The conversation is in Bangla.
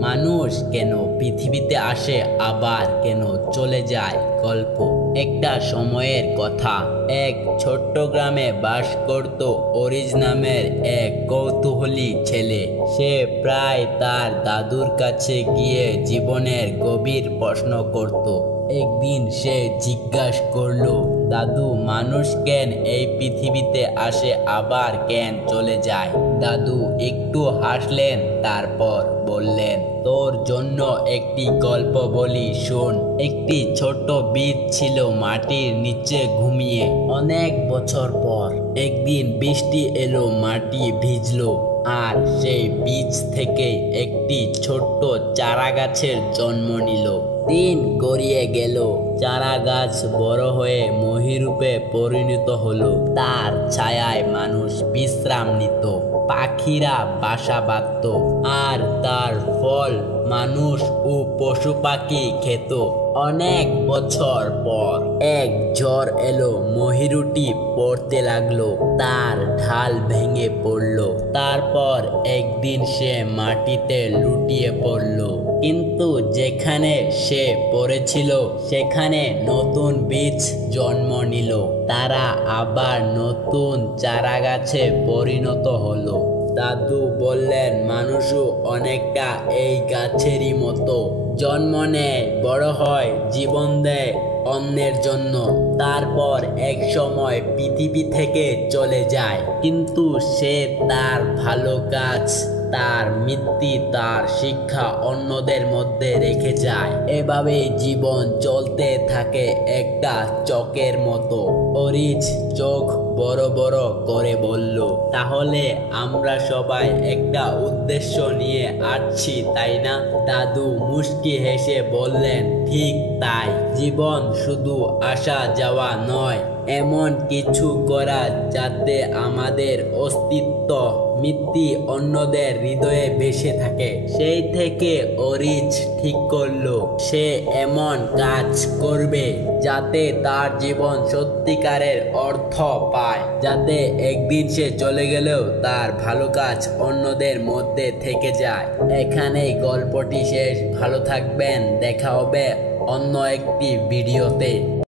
মানুষ কেন পৃথিবীতে আসে আবার কেন চলে যায়। গল্প। একটা সময়ের কথা, এক ছোট্ট গ্রামে বাস করত অরিজ নামের এক কৌতূহলী ছেলে। সে প্রায় তার দাদুর কাছে গিয়ে জীবনের গভীর প্রশ্ন করত। একদিন সে জিজ্ঞাসা করলো, দাদু, মানুষ কেন এই পৃথিবীতে আসে আবার কেন চলে যায়? দাদু একটু হাসলেন, তারপর বললেন, তোর জন্য একটি গল্প বলি, শোন। একটি ছোট্ট বীজ ছিল মাটির নিচে ঘুমিয়ে। অনেক বছর পর একদিন বৃষ্টি এলো, মাটি ভিজলো, আর সেই বীজ থেকে একটি ছোট্ট চারা গাছের জন্ম নিল। দিন গড়িয়ে গেল, চারা গাছ বড় হয়ে মহিরূপে পরিণত হলো। তার ছায়ায় মানুষ বিশ্রাম নিত, পাখিরা বাসা বাঁধত, আর তার ফল মানুষ ও পশু পাখি খেত। অনেক বছর পর এক ঝড় এলো, মহিরুটি পড়তে লাগলো, তার ঢাল ভেঙে পড়লো। তারপর একদিন সে মাটিতে লুটিয়ে পড়লো, কিন্তু যেখানে সে পড়েছিল সেখানে নতুন বীজ জন্ম নিল। তারা আবার নতুন চারা গাছে পরিণত হলো। দাদু বললেন, মানুষও অনেকটা এই গাছেরই মতো, জন্ম নেয়, বড় হয়, জীবন দেয় অন্যের জন্য, তারপর এক সময় পৃথিবী থেকে চলে যায়। কিন্তু সে তার ভালো কাজ, তার মৃত্যু, তার শিক্ষা অন্যদের মধ্যে রেখে যায়। এভাবে জীবন চলতে থাকে একটা চকের মতো। অরিজ চোখ বড় বড় করে বলল, তাহলে আমরা সবাই একটা উদ্দেশ্য নিয়ে আসছি, তাই না? দাদু মুস্কি হেসে বললেন, ঠিক তাই। জীবন শুধু আসা যাওয়া নয়, এমন কিছু করা যাতে আমাদের অস্তিত্ব, মৃত্যু অন্যদের হৃদয়ে ভেসে থাকে। সেই থেকে অরিজ ঠিক করলো, সে এমন কাজ করবে যাতে তার জীবন সত্যিকারের অর্থ পায়, যাতে একদিন সে চলে গেলেও তার ভালো কাজ অন্যদের মধ্যে থেকে যায়। এখানেই গল্পটি শেষ। ভালো থাকবেন, দেখা হবে অন্য একটি ভিডিওতে।